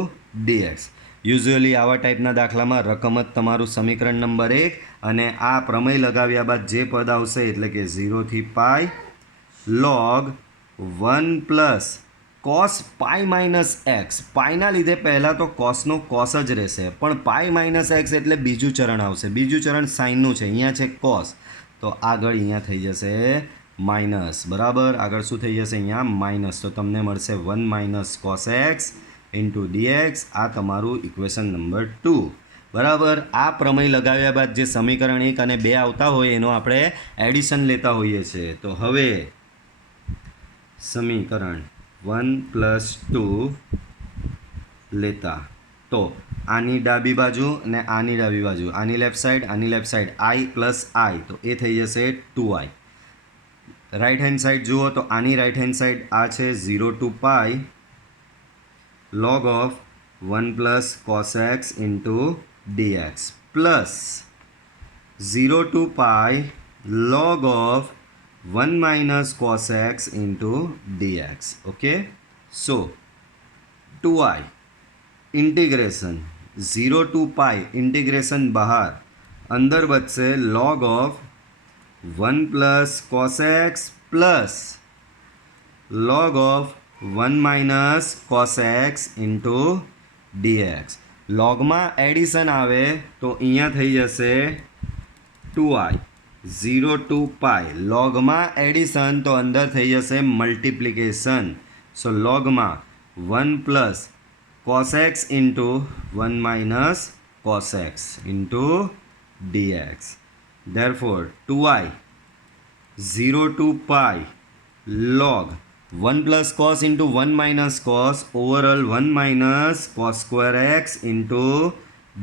DX. Usually આવા ટાઈપના દાખલામાં રકમ જ તમારું સમીકરણ નંબર 1 અને આ પ્રમેય લગાવ્યા બાદ જે પદ આવશે એટલે કે 0 થી pi log 1 plus cos pi minus x. પાઈના લીધે પહેલાં તો કોસનો કોસ જ રહેશે, પણ પાઈ માઇનસ એક્સ એટલે બીજું ચરણ આવશે. બીજું ચરણ સાઇનનું છે, અહીંયા છે કોસ, તો આગળ અહીંયા થઈ જશે માઇનસ બરાબર. આગળ શું થઈ જશે? અહીંયા માઇનસ. તો તમને મળશે 1 minus cos x into DX. આ તમારું ઇક્વેશન નંબર 2 બરાબર. આ પ્રમેય લગાવ્યા બાદ જે સમીકરણ 1 અને 2 આવતા હોય એનો આપણે એડિશન લેતા હોઈએ છીએ. તો હવે સમીકરણ 1 પ્લસ 2 લેતા, તો આની ડાબી બાજુ અને આની ડાબી બાજુ, આની લેફ્ટ સાઈડ આઈ પ્લસ આઈ, તો એ થઈ જશે 2i. રાઈટ હેન્ડ સાઈડ જુઓ તો આની રાઈટ હેન્ડ સાઈડ આ છે 0 to pi log of 1 plus cos x into dx plus 0 to pi log of 1 minus cos x into dx. Okay, so 2i integration 0 to pi integration બહાર, અંદર બચશે log of 1 plus cos x plus log of 1 minus cos x into dx. લોગમાં addition આવે તો અહીંયા થઈ જશે 2i. 0 to pi લોગમાં addition તો અંદર થઈ જશે multiplication. So લોગમાં 1 plus cos x into 1 minus cos x into dx. Therefore 2i 0 to pi log 1 plus cos into 1 minus cos overall 1 minus cos square x into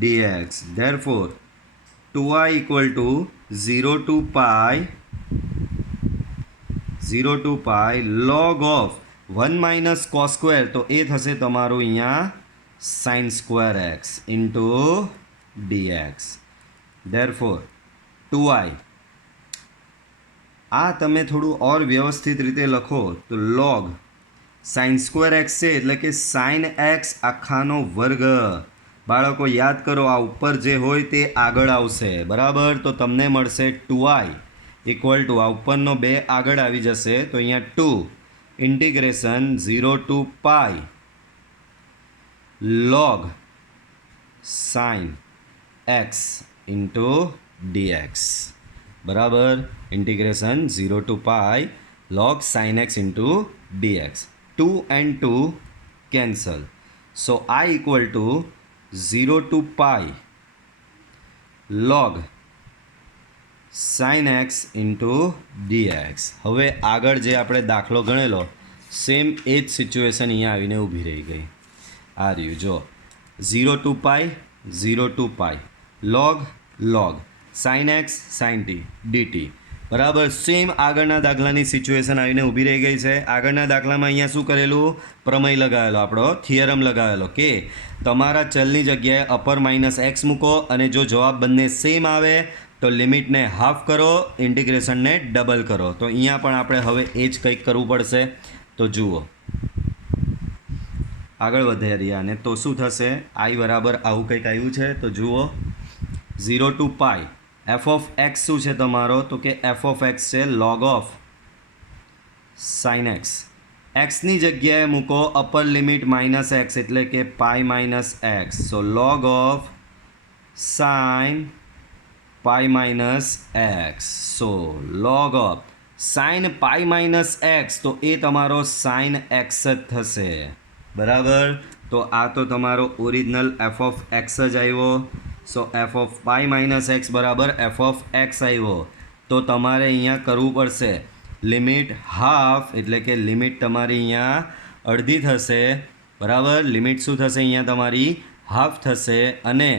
dx. Therefore 2i equal to 0 to pi log of 1 minus cos square, તો એ થશે તમારું અહીંયા sin square x into dx. Therefore 2i, આ તમે થોડું ઓર વ્યવસ્થિત રીતે લખો તો log sin square x છે એટલે કે sin x આખાનો વર્ગ. બાળકો યાદ કરો, આ ઉપર જે હોય તે આગળ આવશે બરાબર. તો તમને મળશે 2i ઇક્વલ ટુ આ ઉપરનો 2 આગળ આવી જશે તો અહીંયા 2 integration 0 to pi log sin x into dx. બરાબર. Integration 0 to pi log sin x into dx. 2 and 2 cancel. So I equal to 0 to pi log sin x into dx. હવે આગળ જે આપણે દાખલો ગણેલો સેમ એ જ સિચ્યુએશન અહીંયા આવીને ઊભી રહી ગઈ. આ રહ્યું જો 0 to pi 0 to pi log sin x sin t dt. બરાબર. સેમ આગળના દાખલાની સિચ્યુએશન આવીને ઊભી રહી ગઈ છે. આગળના દાખલામાં અહીંયા શું કરેલું? પ્રમેય લગાવેલો, આપણો થિયરમ લગાવેલો કે તમારા ચલની જગ્યાએ અપર માઇનસ એક્સ મૂકો અને જો જવાબ બંને સેમ આવે તો લિમિટને હાફ કરો, ઇન્ટિગ્રેશનને ડબલ કરો. તો અહીંયા પણ આપણે હવે એ જ કંઈક કરવું પડશે. તો જુઓ આગળ વધારીએ આને તો શું થશે? આઈ બરાબર આવું કંઈક આવ્યું છે. તો જુઓ 0 to pi F of x શું છે તમારો? તો કે એફ ઓફ એક્સ છે log ઓફ સાઇન એક્સ. એક્સની જગ્યાએ મૂકો અપર લિમિટ માઇનસ એક્સ એટલે કે pi minus x. So log of sine pi minus x. So log of sine pi minus x, તો એ તમારો સાઇન એક્સ જ થશે. બરાબર. તો આ તો તમારો ઓરિજિનલ એફ ઓફ એક્સ જ આવ્યો. So F of pi minus x બરાબર એફ ઓફ એક્સ આવ્યો. તો તમારે અહીંયા કરવું પડશે લિમિટ હાફ, એટલે કે લિમિટ તમારી અહીંયા અડધી થશે. બરાબર. લિમિટ શું થશે? અહીંયા તમારી હાફ થશે અને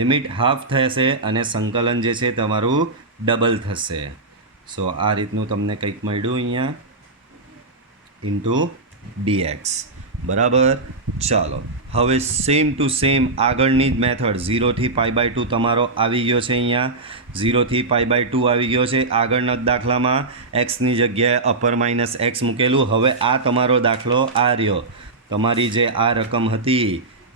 લિમિટ હાફ થશે અને સંકલન જે છે તમારું ડબલ થશે. સો આ રીતનું તમને કંઈક મળ્યું અહીંયા ઇન્ટુ ડીએક્સ. બરાબર. ચાલો હવે સેમ ટુ સેમ આગળની જ મેથડ 0 પાઈ બાય 2 તમારો આવી ગયો છે. અહીંયા 0 પાઈ બાય 2 આવી ગયો છે. આગળના દાખલામાં એક્સની જગ્યાએ અપર માઇનસ એક્સ મૂકેલું. હવે આ તમારો દાખલો આ રહ્યો. તમારી જે આ રકમ હતી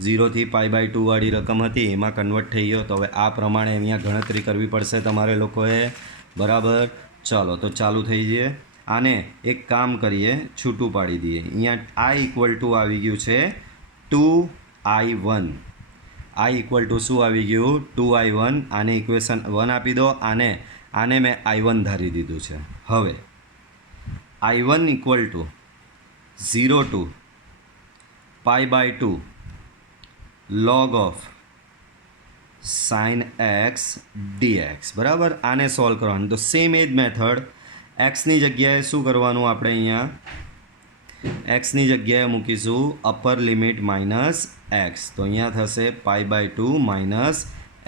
0 પાઈ બાય 2 વાળી રકમ હતી એમાં કન્વર્ટ થઈ ગયો. તો હવે આ પ્રમાણે અહીંયા ગણતરી કરવી પડશે તમારે લોકોએ. બરાબર. ચાલો તો ચાલુ થઈ જઈએ. આને એક કામ કરીએ, છૂટું પાડી દઈએ. અહીંયા આઈ ઇક્વલ ટુ આવી ગયું છે 2i1. આઈ ઇક્વલ ટુ શું આવી ગયું? 2i1. આને ઇક્વેશન 1 આપી દો. આને મેં i1 ધારી દીધું છે. હવે i1 equal to 0 to pi by 2 log of sine X DX. બરાબર. આને સોલ્વ કરવાનું. તો સેમ એ જ મેથડ એક્સની જગ્યાએ શું કરવાનું? આપણે અહીંયા એક્સની જગ્યાએ મૂકીશું અપર લિમિટ માઇનસ એક્સ. તો અહીંયા થશે pi by 2 minus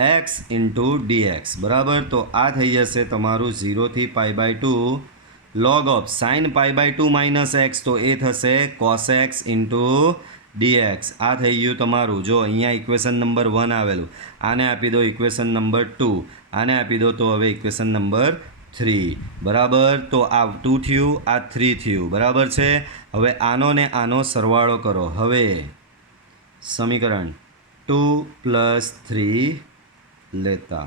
X into dx. બરાબર. તો આ થઈ જશે તમારું 0 pi by 2 log of sine pi by 2 minus x. તો એ થશે કોસ એક્સ ઇન્ટુ ડીએક્સ. આ થઈ ગયું તમારું. જો અહીંયા ઇક્વેશન નંબર 1 આવેલું, આને આપી દો ઇક્વેશન નંબર 2, આને આપી દો તો હવે ઇક્વેશન નંબર 3. બરાબર. તો આ 2 થયું, આ 3 થયું. બરાબર છે. હવે આનો ને આનો સરવાળો કરો. હવે સમીકરણ 2 + 3 લેતા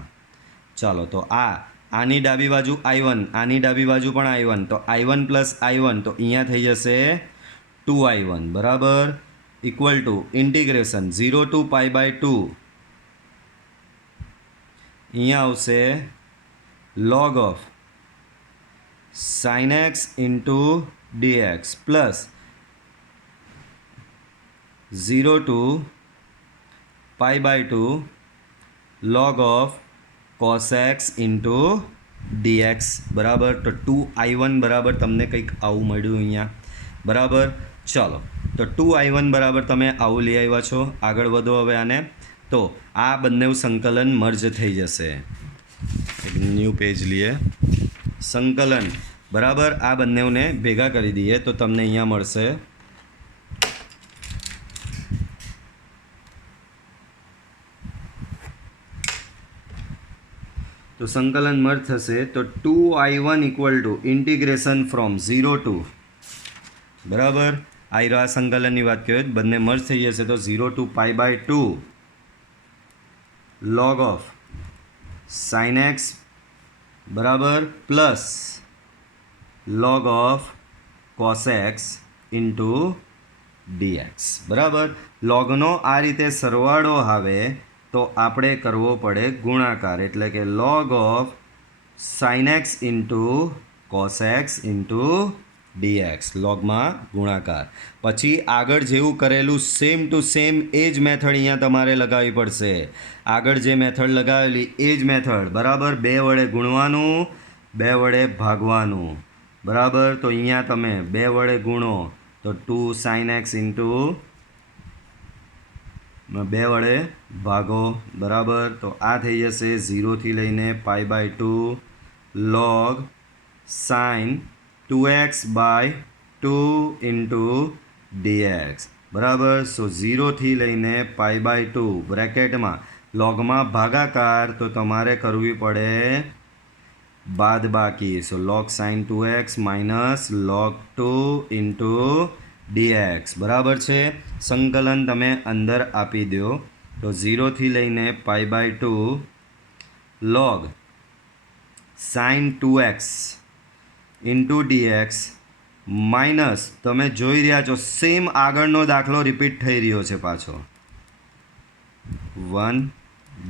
ચાલો. તો આની ડાબી બાજુ i1, આની ડાબી બાજુ પણ i1. તો i1 + i1 તો અહીંયા થઈ જશે 2i1. બરાબર. Equal to integration 0 to pi by 2 અહીંયા આવશે log of sine x into DX plus 0 to pi by 2 log of cos x into dx. બરાબર. તો 2i1 બરાબર તમને કંઈક આવું મળ્યું અહીંયા. બરાબર. ચાલો તો 2i1 બરાબર તમે આવું લઈ આવ્યા છો. આગળ વધો હવે આને. તો આ બંને સંકલન મર્જ થઈ જશે. એક ન્યૂ પેજ લઈએ. સંકલન. બરાબર. આ બંનેને ભેગા કરી દઈએ તો તમને અહીંયા મળશે તો સંકલન મર્જ થશે. તો 2i1 equal to integration from 0 to. બરાબર. આ સંકલનની વાત કરીએ બંને મર્જ થઈ જશે. તો 0 to pi by 2 log of sine x બરાબર plus log of cos x into dx. બરાબર. લોગનો આ રીતે સરવાળો આવે તો આપણે કરવો પડે ગુણાકાર, એટલે કે log of sine x into cos x into dx લોગમાં ગુણાકાર. પછી આગળ જેવું કરેલું સેમ ટુ સેમ એ જ મેથડ અહીંયા તમારે લગાવવી પડશે. આગળ જે મેથડ લગાવેલી એ જ મેથડ બરાબર. 2 વડે ગુણવાનું, 2 વડે ભાગવાનું બરાબર. તો અહીંયા તમે 2 વડે ગુણો તો 2 સાઇન એક્સ ઇન્ટુ 2 વડે ભાગો બરાબર. તો આ થઈ જશે 0 લઈને π/2 log સાઇન 2x બાય 2 ઇન્ટુ dx બરાબર. સો 0 લઈને π/2 બ્રેકેટમાં લોગમાં ભાગાકાર તો તમારે કરવી પડે બાદબાકી. સો log સાઇન 2x minus log 2 into dx બરાબર છે. સંકલન તમે અંદર આપી દો તો 0 લઈને π/2 log સાઇન 2x ઇન્ટુ dx માઇનસ તમે જોઈ રહ્યા છો સેમ આગળનો દાખલો રિપીટ થઈ રહ્યો છે પાછો 1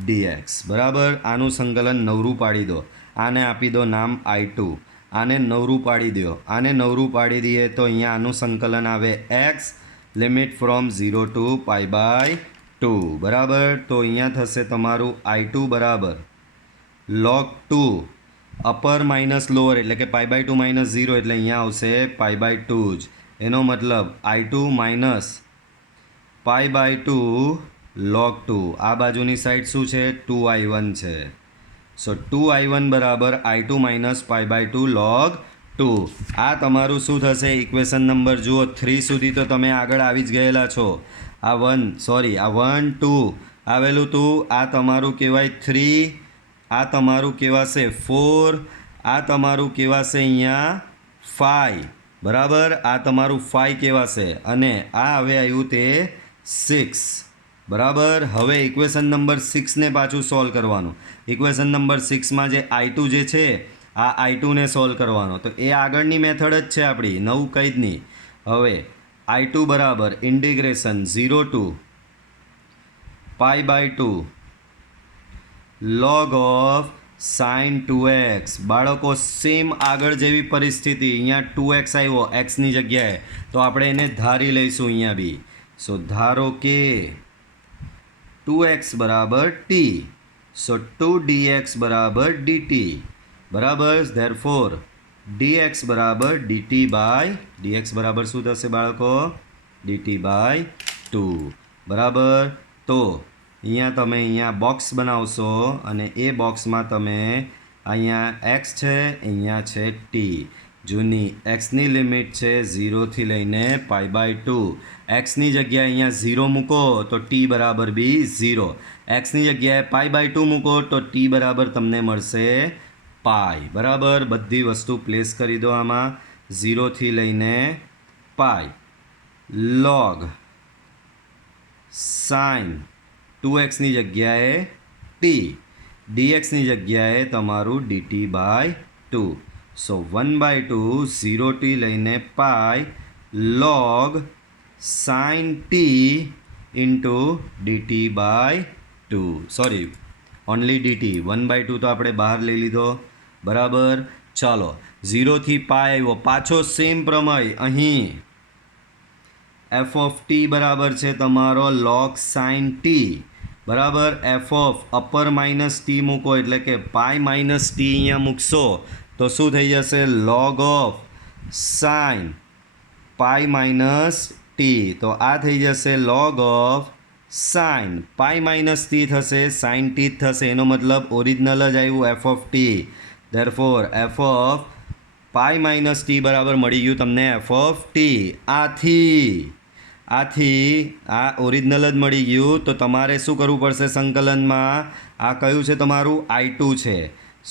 dx બરાબર. આનું સંકલન નવરું પાડી દો. આને આપી દો નામ I2. આને નવરું પાડી દો. આને નવરું પાડી દઈએ તો અહીંયા આનું સંકલન આવે x લિમિટ ફ્રોમ 0 ટુ π/2 બરાબર. તો અહીંયા થશે તમારું I2 બરાબર log 2 અપર માઇનસ લોઅર એટલે કે π/2 માઇનસ 0 એટલે અહીંયા આવશે π/2 જ. એનો મતલબ I2 માઇનસ π/2 log 2. આ બાજુની સાઈડ શું છે 2I1 છે. સો 2I1 બરાબર I2 માઇનસ π/2 log 2. આ તમારું શું થશે ઇક્વેશન નંબર જુઓ 3 સુધી તો તમે આગળ આવી જ ગયેલા છો. આ 1 2 આવેલું તું. આ તમારું કહેવાય 3. આ તમારું કહેવાશે 4. આ તમારું કહેવાશે અહીંયા 5 બરાબર. આ તમારું 5 કહેવાશે અને આ હવે આવ્યું તે 6 બરાબર. હવે ઇક્વેશન નંબર 6ને પાછું સોલ્વ કરવાનું. ઇક્વેશન નંબર 6માં જે I2 જે છે આ I2ને સોલ્વ કરવાનો. તો એ આગળની મેથડ જ છે આપણી, નવું કંઈ જ નહીં. હવે I2 બરાબર integration 0 to π/2 log of sine 2x. બાળકો સેમ આગળ જેવી પરિસ્થિતિ. અહીંયા 2x આવ્યો એક્સની જગ્યાએ તો આપણે એને ધારી લઈશું અહીંયા બી. સો ધારો કે 2x બરાબર t. સો 2dx બરાબર dt બરાબર. ધેરફોર dx બરાબર dt બાય dx બરાબર શું થશે બાળકો dt/2 બરાબર. તો અહીંયા તમે અહીંયા બોક્સ બનાવશો અને એ બોક્સમાં તમે અહીંયા x છે અહીંયા છે t. જૂની એક્સની લિમિટ છે 0 લઈને π/2. એક્સની જગ્યાએ અહીંયા 0 મૂકો તો t બરાબર બી 0. એક્સની જગ્યાએ π/2 મૂકો તો t બરાબર તમને મળશે પાઈ બરાબર. બધી વસ્તુ પ્લેસ કરી દો આમાં 0 લઈને પાઈ log સાઇન 2xની જગ્યાએ t dxની જગ્યાએ તમારું dt/2. સો 1/2 0 લઈને pi log sine t into dt/2 sorry only dt. 1/2 તો આપણે બહાર લઈ લીધો બરાબર. ચાલો 0 પાઈ આવ્યો પાછો સેમ પ્રમેય. અહીં f ઓફ t બરાબર છે તમારો log સાઇન t બરાબર. f of upper minus t મૂકો એટલે કે પાઈ માઇનસ t અહીંયા મૂકશો તો શું થઈ જશે log of sine pi minus t. તો આ થઈ જશે log of sine pi minus t થશે સાઇન t થશે. એનો મતલબ ઓરિજિનલ જ આવ્યું f of t. Therefore f of pi minus t બરાબર મળી ગયું તમને f ઓફ t. આથી આ ઓરિજિનલ જ મળી ગયું. તો તમારે શું કરવું પડશે સંકલનમાં. આ કયું છે તમારું I2 છે.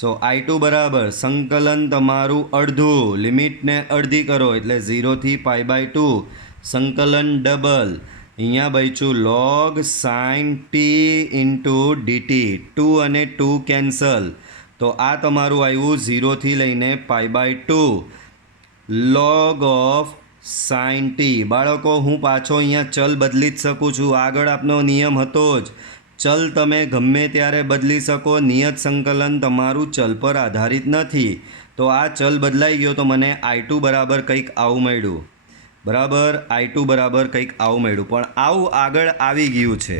સો I2 બરાબર સંકલન તમારું અડધું લિમિટને અડધી કરો એટલે 0 π/2 સંકલન ડબલ. અહીંયા બચ્યું log sine t into dt. 2 અને 2 કેન્સલ તો આ તમારું આવ્યું 0 લઈને π/2 log ઓફ સાઇન t. બાળકો હું પાછો અહીંયા ચલ બદલી જ શકું છું. આગળ આપનો નિયમ હતો જ ચલ તમે ગમે ત્યારે બદલી શકો, નિયત સંકલન તમારું ચલ પર આધારિત નથી. તો આ ચલ બદલાઈ ગયો તો મને I2 બરાબર કંઈક આવું મળ્યું. બરાબર, I2 બરાબર કંઈક આવું મળ્યું. પણ આવું આગળ આવી ગયું છે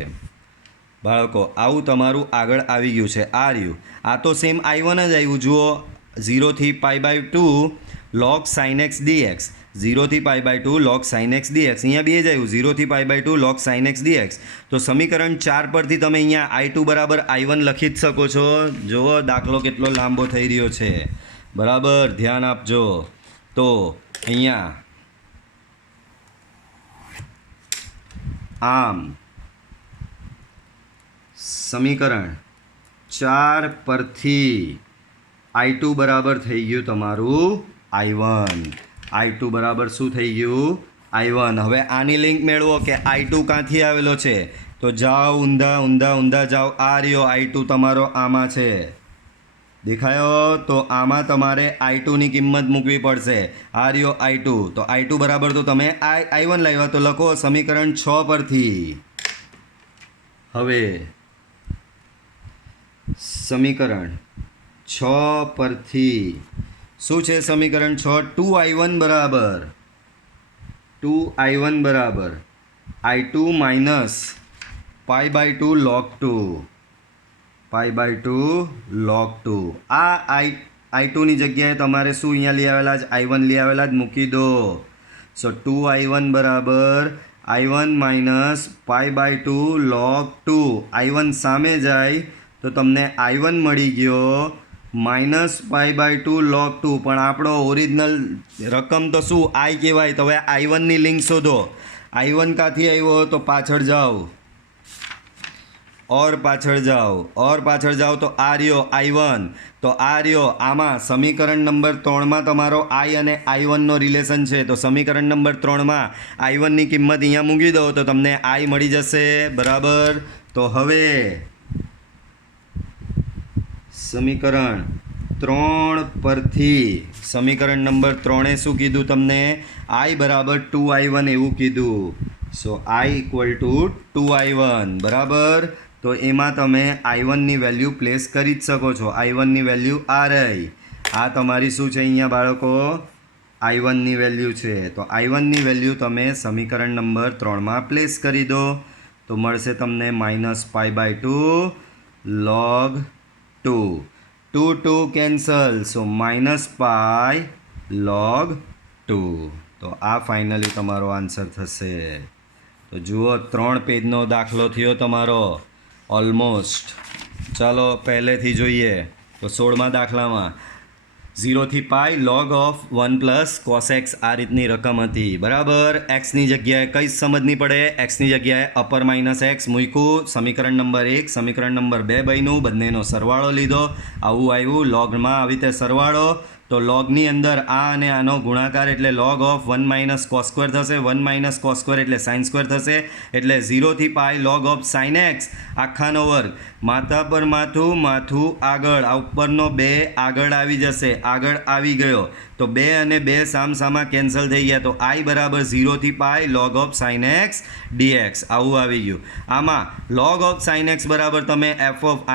બાળકો, આવું તમારું આગળ આવી ગયું છે. આ રહ્યું, આ તો સેમ I1 જ આવ્યું. જુઓ, 0 થી π/2 log sin x dx, 0 થી π/2 log sin x dx. અહીંયા બે જ આવ્યું, 0 થી π/2 log sin x dx. તો સમીકરણ 4 પરથી તમે અહીંયા I2 બરાબર I1 લખી જ શકો છો. જુઓ દાખલો કેટલો લાંબો થઈ રહ્યો છે. બરાબર, ધ્યાન આપજો. તો અહીંયા આમ સમીકરણ 4 પરથી I2 બરાબર થઈ ગયું તમારું I1. I2 બરાબર શું થઈ ગયું? I1. હવે આની લિંક મેળવો કે I2 ક્યાંથી આવેલો છે. તો જાઓ, ઊંધા ઊંધા ઊંધા જાઓ. આ રહ્યો I2 તમારો આમાં છે, દેખાયો? તો આમાં તમારે I2 ની કિંમત મૂકવી પડશે. આ રહ્યો I2. તો I2 બરાબર તો તમે I1 લાવ્યા, તો લખો સમીકરણ 6 પરથી. હવે સમીકરણ 6 પરથી શું છે? સમીકરણ 6, 2I1 બરાબર I2 માઇનસ π/2 log 2 log 2. આ I2 ની જગ્યાએ તમારે શું અહીંયા લઈ આવેલા જ I1 લઈ આવેલા જ મૂકી દો. સો 2I1 બરાબર I1 માઇનસ π/2 log 2. I1 સામે જાય તો તમને I1 મળી ગયો માઇનસ π/2 log 2. પણ આપણો ઓરિજિનલ રકમ તો શું I કહેવાય. તો હવે I1 ની લિંક શોધો. I1 ક્યાંથી આવ્યો? તો પાછળ જાઓ, और पाछड़ जाओ तो आ रियो I1. तो आ रियो आमा समीकरण नंबर 3 में तमारो I अने I1 नो रिलेशन है. तो समीकरण नंबर 3 में I1 नी किंमत अहींया मूकी दो तो तमने I मळी जशे. बराबर. तो हवे समीकरण 3 परथी समीकरण नंबर 3 ए शुं कीधुं तमने? I बराबर 2I1 एवुं कीधुं. सो I इक्वल टू 2I1. बराबर. तो एमां तमे I1 ની વેલ્યુ પ્લેસ કરી જ શકો છો. I1 ની વેલ્યુ આ રહી. આ તમારી શું છે અહીંયા બાળકો? I1 ની વેલ્યુ છે. તો I1 ની વેલ્યુ તમે સમીકરણ નંબર 3 માં પ્લેસ કરી દો તો મળશે તમને માઇનસ π/2 log 2. 2 કેન્સલ. સો માઇનસ π log 2. તો આ ફાઇનલી તમારો આન્સર થશે. તો જુઓ 3 પેજનો દાખલો થયો તમારો ઓલમોસ્ટ. ચાલો પહેલેથી જોઈએ. તો 16મા દાખલામાં 0 થી π log of 1 plus cos x આ રીતની રકમ હતી. બરાબર. એક્સની જગ્યાએ કઈ સમજની પડે? એક્સની જગ્યાએ અપર માઇનસ એક્સ મૂક્યું. સમીકરણ નંબર 1 સમીકરણ નંબર 2 બન્યું. બંનેનો સરવાળો લીધો. આવું આવ્યું. લોગમાં આવી રીતે સરવાળો. તો લોગની અંદર આ અને આનો ગુણાકાર એટલે log of 1 minus cos square થશે. 1 minus cos square એટલે sin square થશે. એટલે 0 થી π log of sin x આખાનો વર્ગ. માથા પર માથું, માથું આગળ. આ ઉપરનો 2 આગળ આવી જશે. આગળ આવી ગયો તો 2 અને 2 સામસામા કેન્સલ થઈ ગયા. તો I બરાબર 0 થી π log of sin x dx આવું આવી ગયું. આમાં log of sin x બરાબર તમે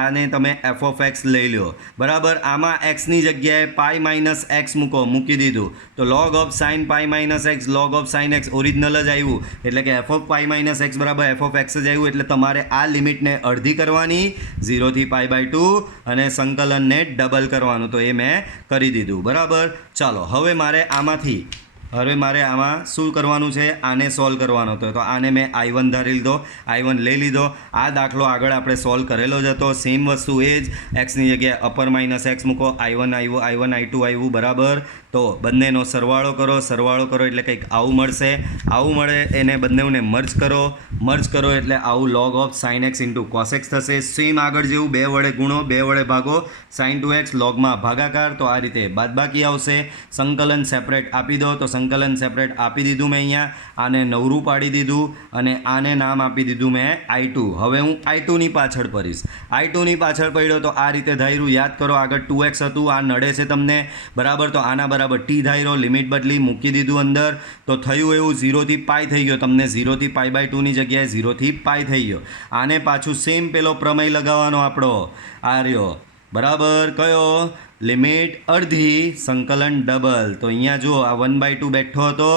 આને તમે f of x લઈ લો. બરાબર. આમાં x ની જગ્યાએ π માઇનસ એક્સ મૂકી દીધું. તો log of sin π minus x log of sin x original જ આવ્યું. એટલે કે f of π માઇનસ એક્સ બરાબર f of x જ આવ્યું. એટલે તમારે આ લિમિટને અડધી કરવાની 0 થી π/2 અને સંકલનને ડબલ કરવાનું. તો એ મેં કરી દીધું. બરાબર. ચાલો હવે મારે આમાં શું કરવાનું છે? આને સોલ્વ કરવાનો હતો. તો આને મેં I1 ધારી લીધો. I1 લઈ લીધો. આ દાખલો આગળ આપણે સોલ્વ કરેલો જ હતો. સેમ વસ્તુ એ જ. એક્સની જગ્યાએ અપર માઇનસ એક્સ મૂકો. I1 આવ્યું, I1 I2 આવ્યું. બરાબર. તો બંનેનો સરવાળો કરો એટલે કંઈક આવું મળશે. આવું મળે એને બંનેને મર્જ કરો એટલે આવું log of sin x into cos x થશે. સેમ આગળ જેવું 2 વડે ગુણો, 2 વડે ભાગો. sin 2x લોગમાં ભાગાકાર. તો આ રીતે બાદબાકી આવશે. સંકલન સેપરેટ આપી દો. તો સંકલન સેપરેટ આપી દીધું મેં અહીંયા. આને નવરું પાડી દીધું અને આને નામ આપી દીધું મેં I2. હવે હું I2 ની પાછળ પડીશ. I2 ની પાછળ પડ્યો તો આ રીતે ધાર્યું. યાદ કરો આગળ 2x હતું. આ નડે છે તમને. બરાબર. તો આના બરાબર ટી ધાર્યો, લિમિટ બદલી, મૂકી દીધું અંદર, તો થયું એવું 0 થી પાઈ થઈ ગયો. તમને 0 થી પાઈ બાય 2ની જગ્યાએ 0 થી પાઈ થઈ ગયો. આને પાછું સેમ પેલો પ્રમેય લગાવવાનો આપણો આ રહ્યો બરાબર કયો લિમિટ અડધી સંકલન ડબલ. તો અહીંયા જો આ 1/2 બેઠો હતો,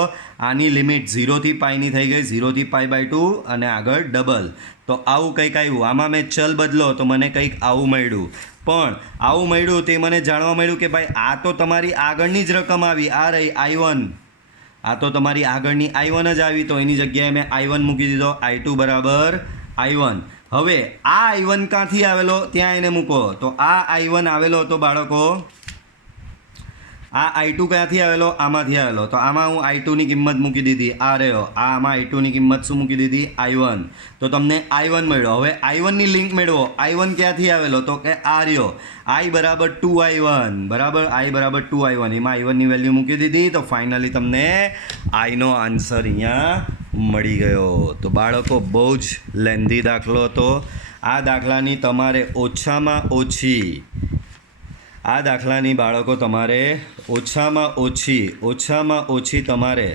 આની લિમિટ 0 થી પાઈની થઈ ગઈ, 0 થી પાઈ બાય 2 અને આગળ ડબલ. તો આવું કંઈક આવ્યું. આમાં મેં ચલ બદલો તો મને કંઈક આવું મળ્યું. પણ આવું મળ્યું તે મને જાણવા મળ્યું કે ભાઈ આ તો તમારી આગળની જ રકમ આવી, આ રહી I1. આ તો તમારી આગળની I1 જ આવી, તો એની જગ્યાએ મેં I1 મૂકી દીધો, I2 બરાબર I1. હવે આ I1 ક્યાંથી આવેલો ત્યાં એને મૂકો. તો આ I1 આવેલો હતો બાળકો, આ I2 ક્યાંથી આવેલો આમાંથી આવેલો. તો આમાં હું I2ની કિંમત મૂકી દીધી, આ રહ્યો. આમાં I2ની કિંમત શું મૂકી દીધી I1. તો તમને I1 મળ્યો. હવે I1ની લિંક મેળવો. I1 ક્યાંથી આવેલો તો કે આ રહ્યો I બરાબર 2I1 બરાબર I બરાબર 2I1. એમાં I1ની વેલ્યુ મૂકી દીધી. તો ફાઇનલી તમને Iનો આન્સર અહીંયા મળી ગયો. તો બાળકો બહુ જ લેન્ધી દાખલો હતો. આ દાખલાની તમારે ઓછામાં ઓછી તમારે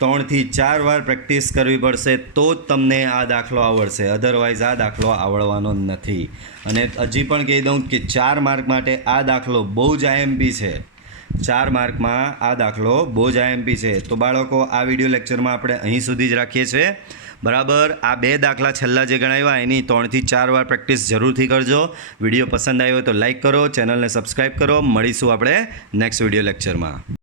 3 થી 4 વાર પ્રેક્ટિસ કરવી પડશે તો જ તમને આ દાખલો આવડશે. અધરવાઇઝ આ દાખલો આવડવાનો નથી. અને હજી પણ કહી દઉં કે 4 માર્ક માટે આ દાખલો બહુ જ IMP છે. 4 માર્કમાં આ દાખલો બહુ જ IMP છે. તો બાળકો આ વિડીયો લેક્ચરમાં આપણે અહીં સુધી જ રાખીએ છીએ બરાબર. આ 2 દાખલા છેલ્લા જે ગણાવ્યા એની 3 થી 4 વાર પ્રેક્ટિસ જરૂરથી કરજો. વિડીયો પસંદ આવ્યો તો લાઇક કરો, ચેનલને સબસ્ક્રાઈબ કરો. મળીશું આપણે નેક્સ્ટ વિડીયો લેક્ચરમાં.